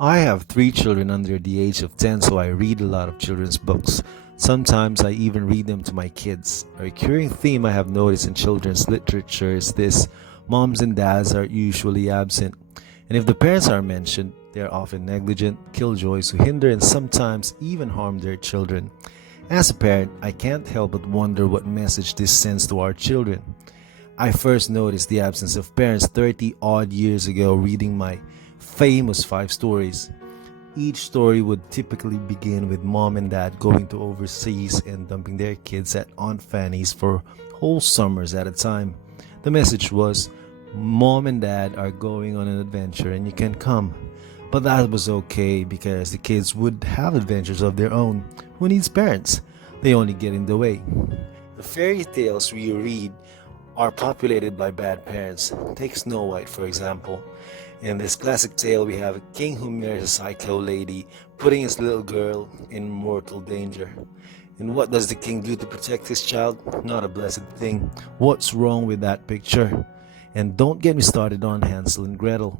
I have three children under the age of 10, so I read a lot of children's books. Sometimes I even read them to my kids. A recurring theme I have noticed in children's literature is this: moms and dads are usually absent. And if the parents are mentioned, they are often negligent, killjoys who hinder and sometimes even harm their children. As a parent, I can't help but wonder what message this sends to our children. I first noticed the absence of parents 30 odd years ago reading my famous five stories. Each story would typically begin with mom and dad going to overseas and dumping their kids at Aunt Fanny's for whole summers at a time. The message was, mom and dad are going on an adventure and you can come. But that was okay because the kids would have adventures of their own. Who needs parents? They only get in the way. The fairy tales we read are populated by bad parents. Take Snow White, for example. In this classic tale, we have a king who marries a psycho lady, putting his little girl in mortal danger. And what does the king do to protect his child? Not a blessed thing. What's wrong with that picture? And don't get me started on Hansel and Gretel.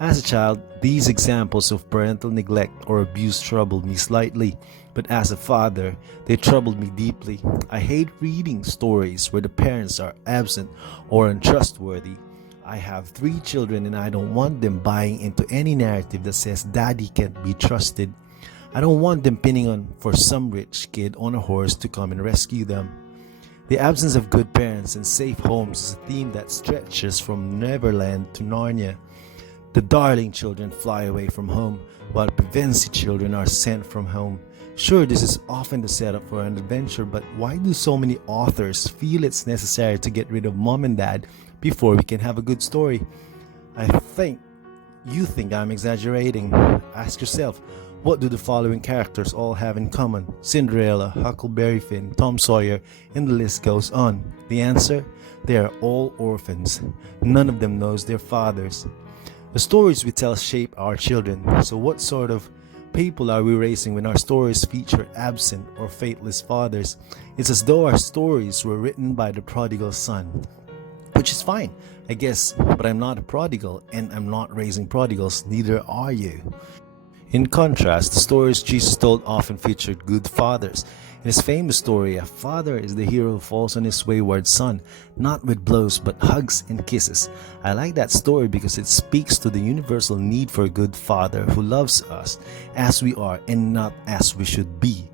As a child, these examples of parental neglect or abuse troubled me slightly, but as a father, they troubled me deeply. I hate reading stories where the parents are absent or untrustworthy. I have three children and I don't want them buying into any narrative that says daddy can't be trusted. I don't want them pinning on for some rich kid on a horse to come and rescue them. The absence of good parents and safe homes is a theme that stretches from Neverland to Narnia. The darling children fly away from home, while Pevensie children are sent from home. Sure, this is often the setup for an adventure, but why do so many authors feel it's necessary to get rid of mom and dad before we can have a good story? I think you think I'm exaggerating. Ask yourself, what do the following characters all have in common? Cinderella, Huckleberry Finn, Tom Sawyer, and the list goes on. The answer? They are all orphans. None of them knows their fathers. The stories we tell shape our children. So what sort of people are we raising when our stories feature absent or faithless fathers? It's as though our stories were written by the prodigal son. Which is fine, I guess, but I'm not a prodigal and I'm not raising prodigals, neither are you. In contrast, the stories Jesus told often featured good fathers. In his famous story, a father is the hero who falls on his wayward son, not with blows but hugs and kisses. I like that story because it speaks to the universal need for a good father who loves us as we are and not as we should be.